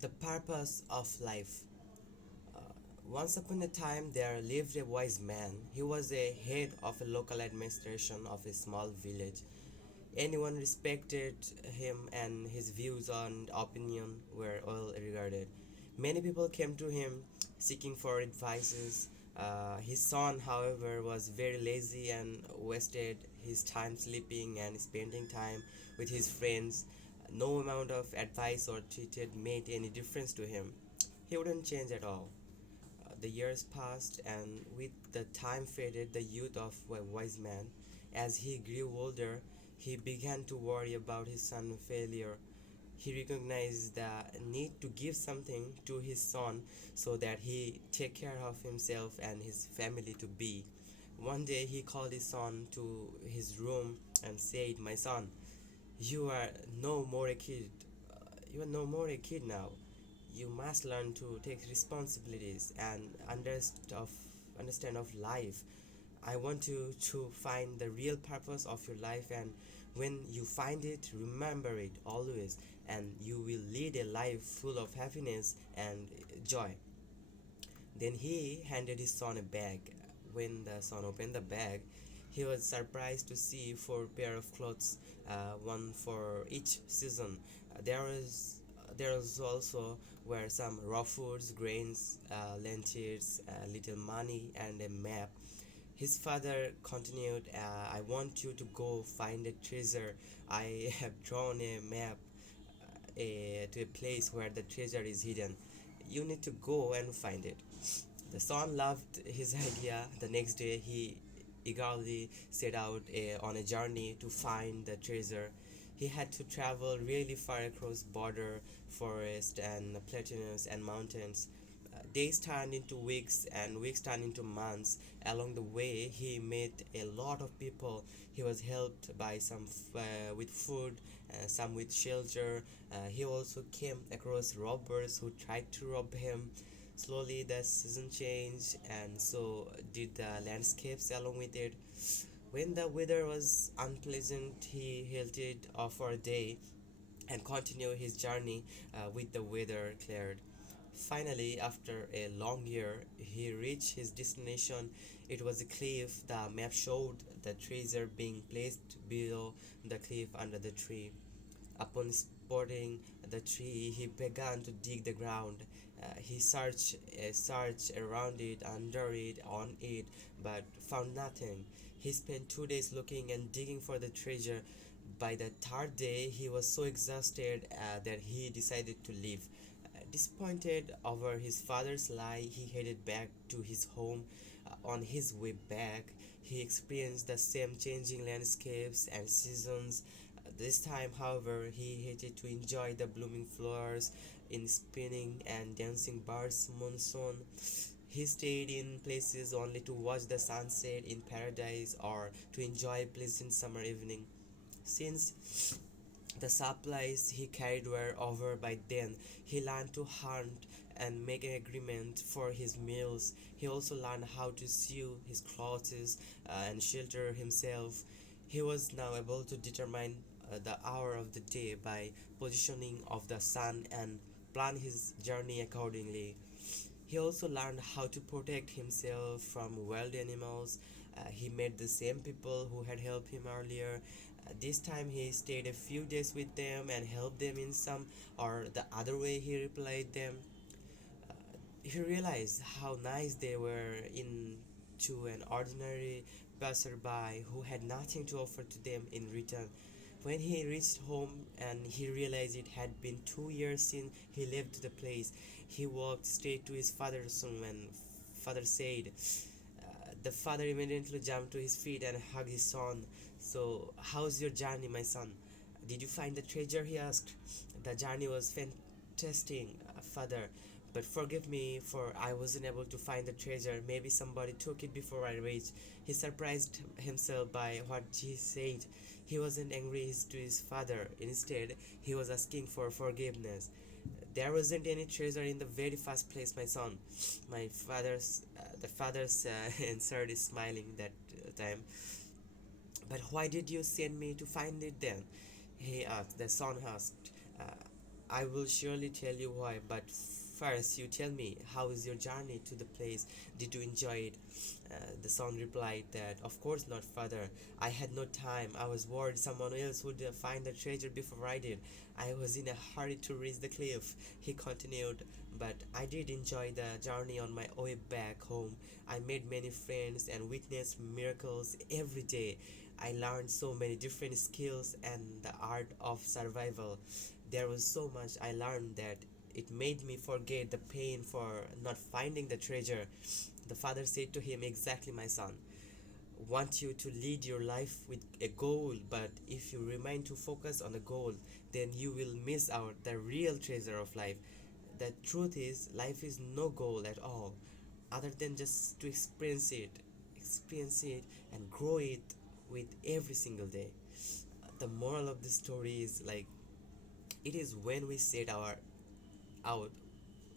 The purpose of life. Uh, Once upon a time, there lived a wise man. He was a head of a local administration of a small village. Anyone respected him, and his views and opinion were well regarded. Many people came to him seeking for advices. His son, however, was very lazy and wasted his time sleeping and spending time with his friends. No amount of advice or treated made any difference to him. He wouldn't change at all. The years passed, and with the time faded the youth of a wise man. As he grew older, he began to worry about his son's failure. He recognized the need to give something to his son so that he take care of himself and his family to be. One day he called his son to his room and said, "My son, you are no more a kid. You are no more a kid now. You must learn to take responsibilities and understand of life. I want you to find the real purpose of your life, and when you find it, remember it always, and you will lead a life full of happiness and joy." Then he handed his son a bag. When the son opened the bag, he was surprised to see four pair of clothes, one for each season. There was also were some raw foods, grains, lentils, little money, and a map. His father continued, "I want you to go find a treasure. I have drawn a map to a place where the treasure is hidden. You need to go and find it." The son loved his idea. The next day, he eagerly set out on a journey to find the treasure. He had to travel really far across border, forest, and plateaus and mountains. Days turned into weeks, and weeks turned into months. Along the way, he met a lot of people. He was helped by some with food, some with shelter. He also came across robbers who tried to rob him. Slowly, the season changed, and so did the landscapes along with it. When the weather was unpleasant, he halted for a day and continued his journey with the weather cleared. Finally, after a long year, he reached his destination. It was a cliff. The map showed the treasure being placed below the cliff under the tree. Upon spotting the tree, he began to dig the ground. He searched around it, under it, on it, but found nothing. He spent 2 days looking and digging for the treasure. By the third day, he was so exhausted that he decided to leave. Disappointed over his father's lie, he headed back to his home. On his way back, he experienced the same changing landscapes and seasons. This time, however, he hated to enjoy the blooming flowers in spinning and dancing birds monsoon. He stayed in places only to watch the sunset in paradise or to enjoy a pleasant summer evening. Since the supplies he carried were over by then, he learned to hunt and make an agreement for his meals. He also learned how to sew his clothes and shelter himself. He was now able to determine the hour of the day by positioning of the sun and plan his journey accordingly. He also learned how to protect himself from wild animals. He met the same people who had helped him earlier. This time he stayed a few days with them and helped them in some or the other way he replied them. Uh, he realized how nice they were in to an ordinary passerby who had nothing to offer to them in return. When he reached home and he realized it had been 2 years since he left the place, he walked straight to his father's room and father said, the father immediately jumped to his feet and hugged his son. "So, how's your journey, my son? Did you find the treasure?" he asked. "The journey was fantastic, father. But forgive me for I wasn't able to find the treasure. Maybe somebody took it before I reached." He surprised himself by what he said. He wasn't angry to his father. Instead, he was asking for forgiveness. "There wasn't any treasure in the very first place, my son." The father's answered, smiling that time. "But why did you send me to find it then?" The son asked. I will surely tell you why, but first you tell me, how is your journey to the place? Did you enjoy it? The son replied that, of course not, father. I had no time. I was worried someone else would find the treasure before I did. I was in a hurry to reach the cliff. He continued, but I did enjoy the journey on my way back home. I made many friends and witnessed miracles every day. I learned so many different skills and the art of survival. There was so much I learned that it made me forget the pain for not finding the treasure. The father said to him, exactly, my son. Want you to lead your life with a goal, but if you remain to focus on the goal, then you will miss out the real treasure of life. The truth is, life is no goal at all, other than just to experience it, and grow it with every single day. The moral of the story is like, it is when we set our out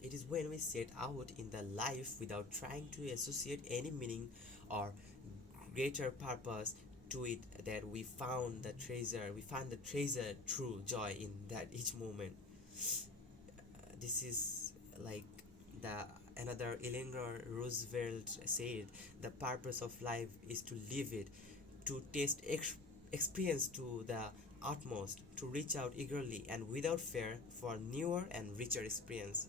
it is when we set out in the life without trying to associate any meaning or greater purpose to it that we find the treasure true joy in that each moment. This is like the another Eleanor Roosevelt said, the purpose of life is to live it, to taste experience to the utmost, to reach out eagerly and without fear for newer and richer experience.